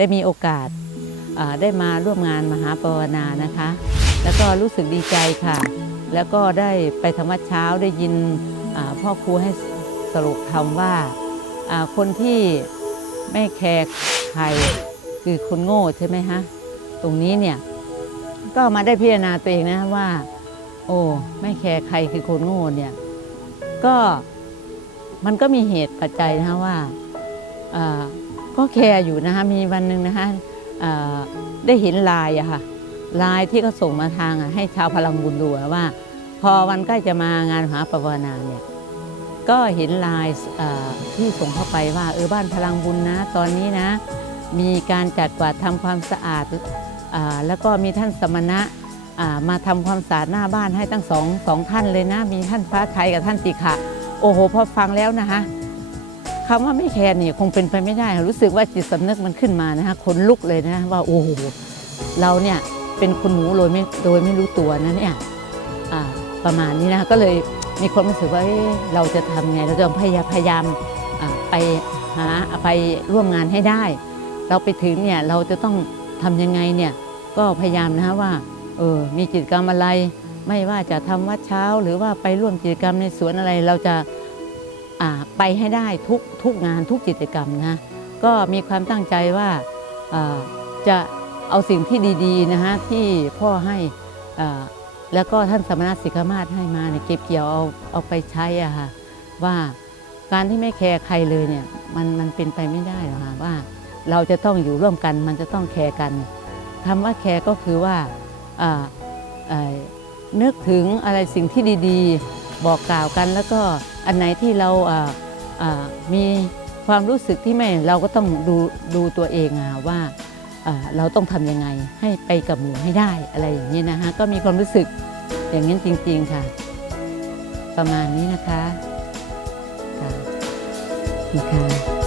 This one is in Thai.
ได้มีโอกาสได้มาร่วมงานมหาปวารณานะคะ แล้วก็รู้สึกดีใจค่ะ แล้วก็ได้ไปธรรมดเช้าได้ยินพ่อครูให้สรุปคำว่าอ่าคนที่ไม่แคร์ใครคือคนโง่ใช่ไหมฮะตรงนี้เนี่ยก็มาได้พิจารณาตัวเองนะว่า โอ้ไม่แคร์ใครคือคนโง่เนี่ยก็มันก็มีเหตุปัจจัยนะว่า ก็แคร์อยู่นะคะมีวันหนึ่งนะคะได้เห็นลายอะค่ะลายที่เขาส่งมาทางให้ชาวพลังบุญดูว่า พอวันใกล้จะมางานมหาปวารณาเนี่ยก็เห็นลายที่ส่งเข้าไปว่าเออบ้านพลังบุญนะ ตอนนี้นะ มีการจัดกวาดทำความสะอาดอาแล้วก็มีท่านสมณะมาทำความสะอาดหน้าบ้านให้ตั้งสองสองท่านเลยนะ มีท่านพระชัยกับท่านติขะโอ้โหพอฟังแล้วนะคะ คำว่าไม่แคร์นี่คงเป็นไปไม่ได้ รู้สึกว่าจิตสำนึกมันขึ้นมานะคะขนลุกเลยนะว่าโอ้โหเราเนี่ยเป็นคนหมูโดยไม่โดยไม่รู้ตัวนะเนี่ยประมาณนี้นะก็เลยมีความรู้สึกว่าเเราจะทำไงเราจะพยายามพยายามไปหาไปร่วมงานให้ได้ เราไปถึงเนี่ยเราจะต้องทำยังไงเนี่ยก็พยายามนะฮะว่าเออมีกิจกรรมอะไร ไม่ว่าจะทำวัดเช้า หรือว่าไปร่วมกิจกรรมในสวนอะไรเราจะ ไปให้ได้ทุกทุกงานทุกกิจกรรมนะก็มีความตั้งใจว่าจะเอาสิ่งที่ดีๆนะฮะที่พ่อให้แล้วก็ท่านสมณะสิกมาศให้มาเนี่ยเก็บเกี่ยวเอาเอาไปใช้อะค่ะว่าการที่ไม่แคร์ใครเลยเนี่ยมันมันเป็นไปไม่ได้หรอกค่ะว่าเราจะต้องอยู่ร่วมกันมันจะต้องแคร์กันคำว่าแคร์ก็คือว่าอ่าเอ่อนึกถึงอะไรสิ่งที่ดีๆ บอกกล่าวกันแล้วก็ อันไหนที่เรามีความรู้สึกที่ไม่เราก็ต้องดูดูตัวเองว่าเราต้องทำยังไงให้ไปกับหมู่ให้ได้อะไรอย่างนี้นะคะก็มีความรู้สึกอย่างนี้นจริง ๆค่ะ ประมาณนี้นะคะค่ะขอบคุณค่ะ